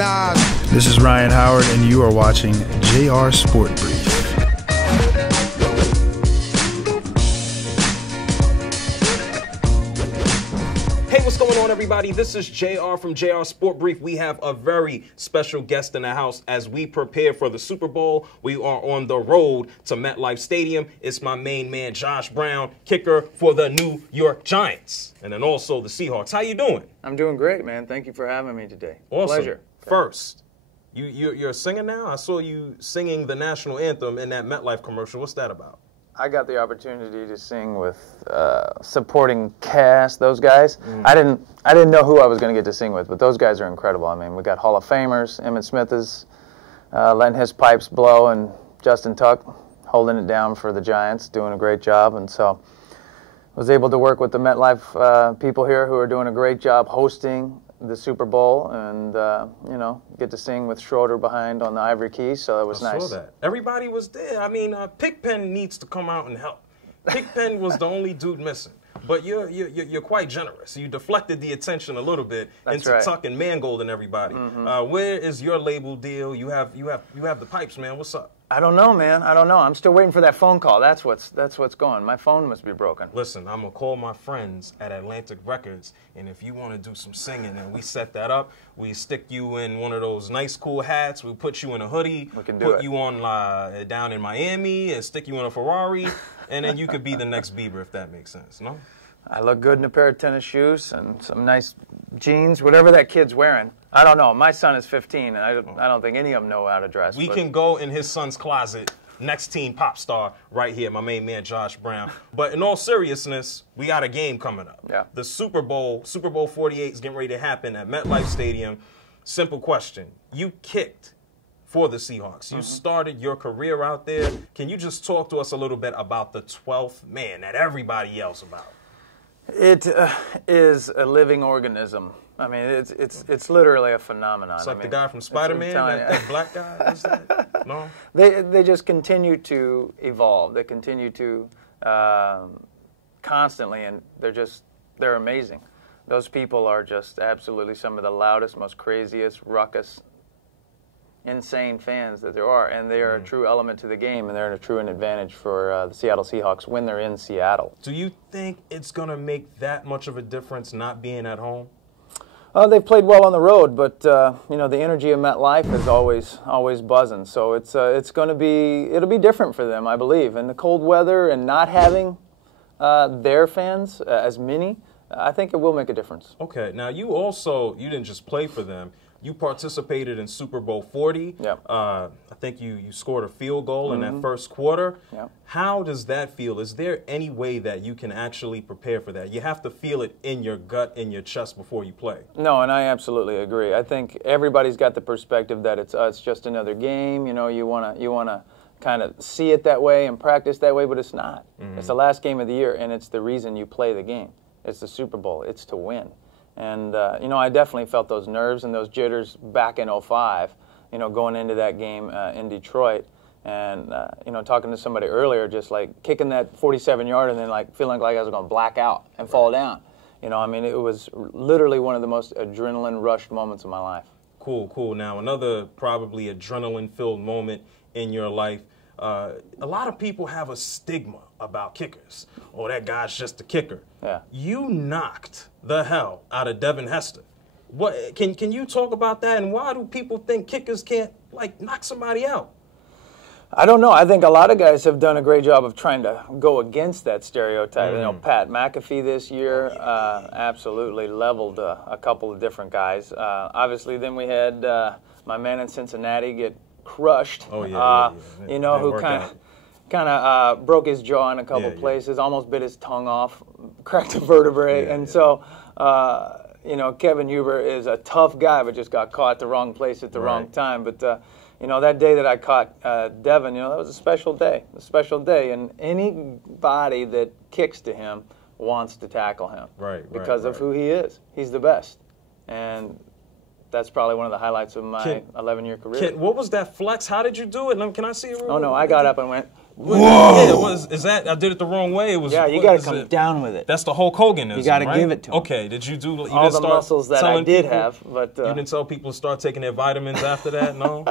Nah. This is Ryan Howard, and you are watching JR Sport Brief. Hey, what's going on, everybody? This is JR from JR Sport Brief. We have a very special guest in the house as we prepare for the Super Bowl. We are on the road to MetLife Stadium. It's my main man, Josh Brown, kicker for the New York Giants, and then also the Seahawks. How you doing? I'm doing great, man. Thank you for having me today. Awesome. Pleasure. First, you're a singer now? I saw you singing the national anthem in that MetLife commercial. What's that about? I got the opportunity to sing with supporting cast, those guys. I didn't know who I was going to get to sing with, but those guys are incredible. I mean, we got Hall of Famers. Emmitt Smith is letting his pipes blow, and Justin Tuck holding it down for the Giants, doing a great job. And so I was able to work with the MetLife people here who are doing a great job hosting the Super Bowl, and get to sing with Schroeder behind on the Ivory Keys, so that was nice. I saw that. Everybody was there. I mean, Pigpen needs to come out and help. Pigpen was the only dude missing, but you're quite generous. You deflected the attention a little bit into Tuck and Mangold and everybody. Where is your label deal? You have the pipes, man. What's up? I don't know, man. I don't know. I'm still waiting for that phone call. That's what's going. My phone must be broken. Listen, I'm going to call my friends at Atlantic Records, and if you want to do some singing, and we set that up, we stick you in one of those nice, cool hats. We put you in a hoodie. We can do put you on down in Miami and stick you in a Ferrari, and then you could be the next Bieber, if that makes sense, no? I look good in a pair of tennis shoes and some nice jeans, whatever that kid's wearing. I don't know. My son is 15, and I don't think any of them know how to dress. We can go in his son's closet, next teen pop star, right here, my main man, Josh Brown. But in all seriousness, we got a game coming up. Yeah. The Super Bowl XLVIII is getting ready to happen at MetLife Stadium. Simple question. You kicked for the Seahawks. You started your career out there. Can you just talk to us a little bit about the 12th man that everybody yells about? It is a living organism. I mean, it's literally a phenomenon. It's like the guy from Spider-Man, that black guy. Is that? No. They just continue to evolve. They continue to constantly, and they're amazing. Those people are just absolutely some of the loudest, most craziest, ruckus, insane fans that there are, and they are a true element to the game, and they're a true advantage for the Seattle Seahawks when they're in Seattle. Do you think it's going to make that much of a difference not being at home? They've played well on the road, but the energy of MetLife is always buzzing. So it'll be different for them, I believe. And the cold weather and not having their fans as many, I think it will make a difference. Okay. Now you didn't just play for them. You participated in Super Bowl XLVIII. Yep. I think you scored a field goal in that first quarter. Yep. How does that feel? Is there any way that you can actually prepare for that? You have to feel it in your gut, in your chest before you play. No, and I absolutely agree. I think everybody's got the perspective that it's just another game. You wanna kind of see it that way and practice that way, but it's not. It's the last game of the year, and it's the reason you play the game. It's the Super Bowl. It's to win. And, I definitely felt those nerves and those jitters back in '05, going into that game in Detroit. And, talking to somebody earlier, just like kicking that 47-yard and then like feeling like I was going to black out and fall down. It was literally one of the most adrenaline-rushed moments of my life. Cool. Now, another probably adrenaline-filled moment in your life. A lot of people have a stigma about kickers. Oh, that guy's just a kicker. Yeah. You knocked the hell out of Devin Hester. What can you talk about that, and why do people think kickers can't knock somebody out? I don't know. I think a lot of guys have done a great job of trying to go against that stereotype. Pat McAfee this year absolutely leveled a couple of different guys. Obviously, then we had my man in Cincinnati get crushed. Oh yeah. Who kind of broke his jaw in a couple places, almost bit his tongue off, cracked a vertebrae, So Kevin Huber is a tough guy, but just got caught at the wrong place at the wrong time. But that day that I caught Devin, that was a special day, and anybody that kicks to him wants to tackle him, because of who he is. He's the best, and that's probably one of the highlights of my 11-year career. What was that flex? How did you do it? Can I see it? Oh, no, I got up and went, Whoa! Yeah, it was. Is that I did it the wrong way? It was. Yeah, you got to come down with it. That's the Hulk Hoganism. You got to right? give it to him. Okay. Did you do? You all the muscles that I did have, but you didn't tell people to start taking their vitamins after that. No.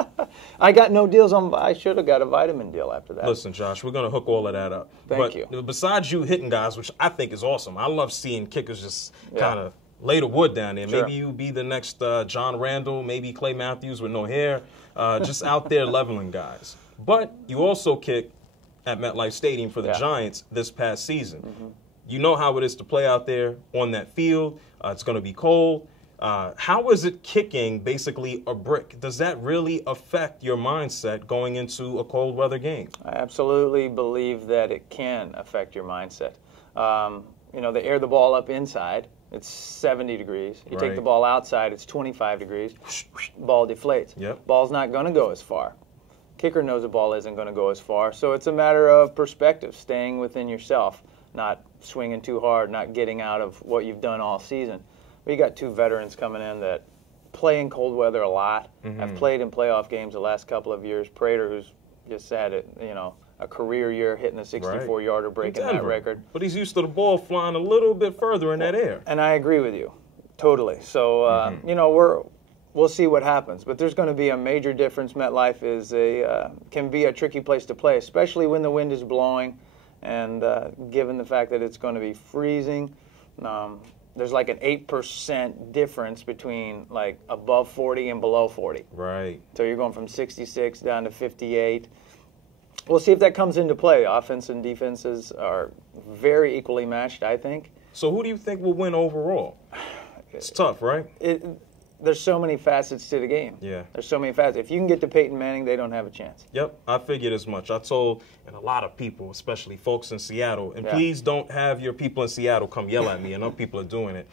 I got no deals on. I should have got a vitamin deal after that. Listen, Josh, we're gonna hook all of that up. Thank you. Besides you hitting guys, which I think is awesome, I love seeing kickers just kind of lay the wood down there. Sure. Maybe you be the next John Randall, maybe Clay Matthews with no hair, just out there leveling guys. But you also kick at MetLife Stadium for the Giants this past season. You know how it is to play out there on that field. It's going to be cold. How is it kicking basically a brick? Does that really affect your mindset going into a cold weather game? I absolutely believe that it can affect your mindset. You know, they air the ball up inside. It's 70 degrees. You take the ball outside, it's 25 degrees. Ball deflates. Yep. Ball's not going to go as far. Kicker knows the ball isn't going to go as far. So it's a matter of perspective, staying within yourself, not swinging too hard, not getting out of what you've done all season. We got two veterans coming in that play in cold weather a lot. I've played in playoff games the last couple of years. Prater, who's just had it, you know, a career year hitting a 64-yarder, breaking that record. But he's used to the ball flying a little bit further in that air. And I agree with you, totally. So, you know, we'll see what happens. But there's going to be a major difference. MetLife is can be a tricky place to play, especially when the wind is blowing. And given the fact that it's going to be freezing, there's like an 8% difference between like above 40 and below 40. Right. So you're going from 66 down to 58. We'll see if that comes into play. Offense and defenses are very equally matched, I think. So who do you think will win overall? It's tough, right? There's so many facets to the game. Yeah. There's so many facets. If you can get to Peyton Manning, they don't have a chance. Yep, I figured as much. I told, and a lot of people, especially folks in Seattle, and please don't have your people in Seattle come yell at me. Enough people are doing it.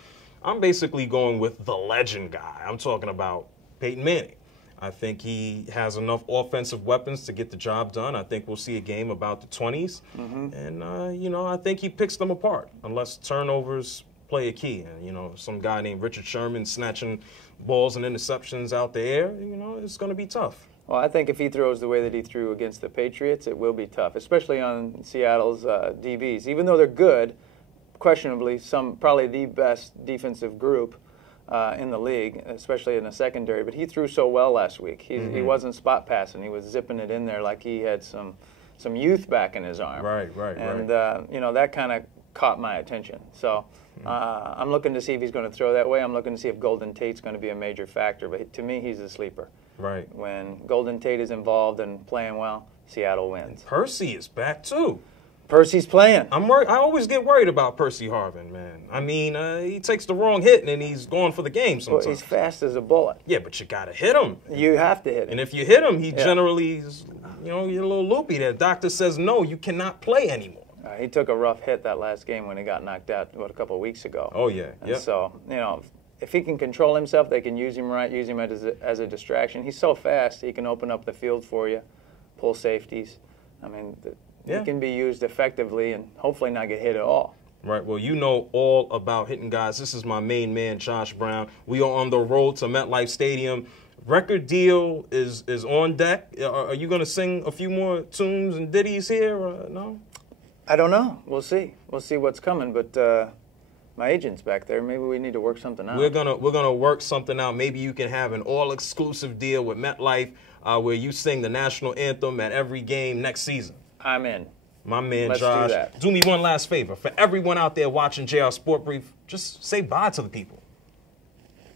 I'm basically going with the legend guy. I'm talking about Peyton Manning. I think he has enough offensive weapons to get the job done. I think we'll see a game about the 20s. And, you know, I think he picks them apart unless turnovers play a key. And, you know, some guy named Richard Sherman snatching balls and interceptions out the air, you know, it's going to be tough. Well, I think if he throws the way that he threw against the Patriots, it will be tough, especially on Seattle's DBs. Even though they're good, questionably, probably the best defensive group in the league, especially in the secondary. But he threw so well last week. He wasn't spot passing. He was zipping it in there like he had some youth back in his arm. Right. And, you know, that kind of caught my attention. So I'm looking to see if he's going to throw that way. I'm looking to see if Golden Tate's going to be a major factor. But to me, he's a sleeper. Right. When Golden Tate is involved and playing well, Seattle wins. And Percy is back, too. Percy's playing. I always get worried about Percy Harvin, man. I mean, he takes the wrong hit and then he's going for the game sometimes. Well, he's fast as a bullet. Yeah, but you got to hit him. You have to hit him. And if you hit him, he generally is, you know, you're a little loopy there. Doctor says, no, you cannot play anymore. He took a rough hit that last game when he got knocked out, a couple of weeks ago. Oh, yeah. And so, you know, if he can control himself, they can use him right, use him as a distraction. He's so fast, he can open up the field for you, pull safeties. I mean, he can be used effectively and hopefully not get hit at all. Right. Well, you know all about hitting guys. This is my main man, Josh Brown. We are on the road to MetLife Stadium. Record deal is on deck. Are you going to sing a few more tunes and ditties here? No? I don't know. We'll see. We'll see what's coming. But my agent's back there. Maybe we need to work something out. We're gonna work something out. Maybe you can have an all-exclusive deal with MetLife where you sing the national anthem at every game next season. I'm in. My man, Let's Josh. do that. Do me one last favor. For everyone out there watching JR Sport Brief, just say bye to the people.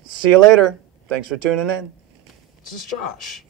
See you later. Thanks for tuning in. This is Josh.